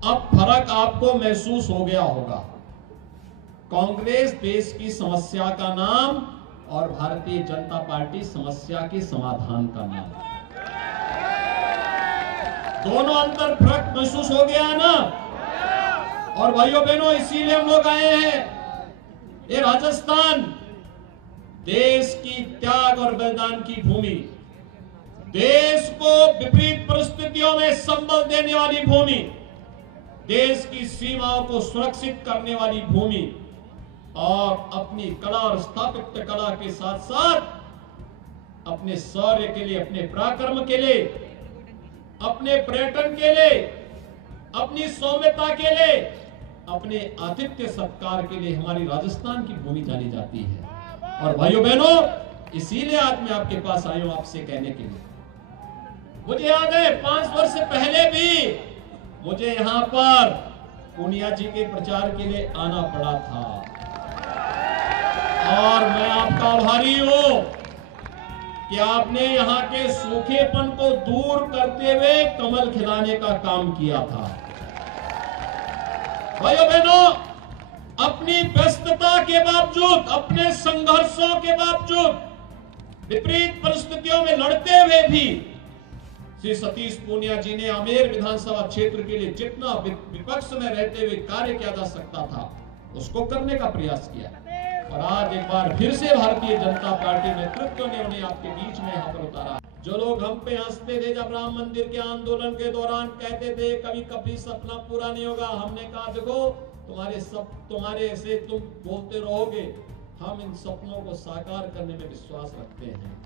अब फर्क आपको महसूस हो गया होगा। कांग्रेस देश की समस्या का नाम और भारतीय जनता पार्टी समस्या के समाधान का नाम, दोनों अंतर फर्क महसूस हो गया ना। और भाइयों बहनों, इसीलिए हम लोग आए हैं। ये राजस्थान देश की त्याग और बलिदान की भूमि, देश को विपरीत परिस्थितियों में संबल देने वाली भूमि, देश की सीमाओं को सुरक्षित करने वाली भूमि और अपनी कला और स्थापत्य कला के साथ साथ अपने शौर्य के लिए, अपने पराक्रम के लिए, अपने पर्यटन के लिए, अपनी सौम्यता के लिए, अपने आतिथ्य सत्कार के लिए हमारी राजस्थान की भूमि जानी जाती है। और भाइयों बहनों, इसीलिए आज मैं आपके पास आया हूं आपसे कहने के लिए। मुझे याद है 5 वर्ष पहले भी मुझे यहां पर पूनिया जी के प्रचार के लिए आना पड़ा था और मैं आपका आभारी हूं कि आपने यहां के सूखेपन को दूर करते हुए कमल खिलाने का काम किया था। भाइयों बहनों, अपनी व्यस्तता के बावजूद, अपने संघर्षों के बावजूद, विपरीत परिस्थितियों में लड़ते हुए भी श्री सतीश पूनिया जी ने आमेर विधानसभा क्षेत्र के लिए जितना विपक्ष में रहते हुए कार्य किया जा सकता था उसको करने का प्रयास किया। और आज एक बार फिर से भारतीय जनता पार्टी नेतृत्व ने उन्हें आपके बीच में यहाँ पर उतारा। जो लोग हम पे हंसते थे जब राम मंदिर के आंदोलन के दौरान, कहते थे कभी कभी सपना पूरा नहीं होगा, हमने कहा देखो तुम्हारे ऐसे तुम बोलते रहोगे, हम इन सपनों को साकार करने में विश्वास रखते हैं।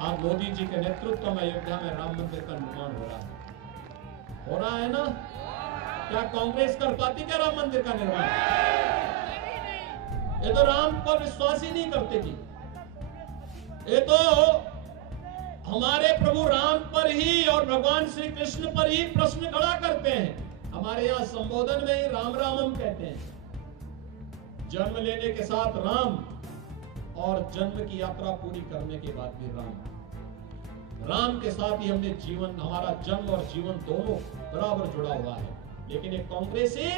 आज मोदी जी के नेतृत्व में अयोध्या में राम मंदिर का निर्माण हो रहा है ना। क्या कांग्रेस कर पाती क्या राम मंदिर का निर्माण? ये तो राम पर विश्वास ही नहीं करते जी। ये तो हमारे प्रभु राम पर ही और भगवान श्री कृष्ण पर ही प्रश्न खड़ा करते हैं। हमारे यहाँ संबोधन में ही राम राम हम कहते हैं। जन्म लेने के साथ राम और जन्म की यात्रा पूरी करने के बाद भी राम के साथ ही हमने जीवन, हमारा जन्म और जीवन दोनों बराबर जुड़ा हुआ है। लेकिन एक कांग्रेसी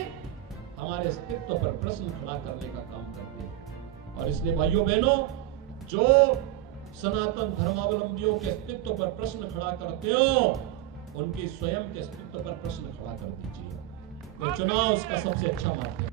हमारे अस्तित्व पर प्रश्न खड़ा करने का काम करते हैं। और इसलिए भाइयों बहनों, जो सनातन धर्मावलंबियों के अस्तित्व पर प्रश्न खड़ा करते हो, उनकी स्वयं के अस्तित्व पर प्रश्न खड़ा कर दीजिए। तो चुनाव उसका सबसे अच्छा माध्यम है।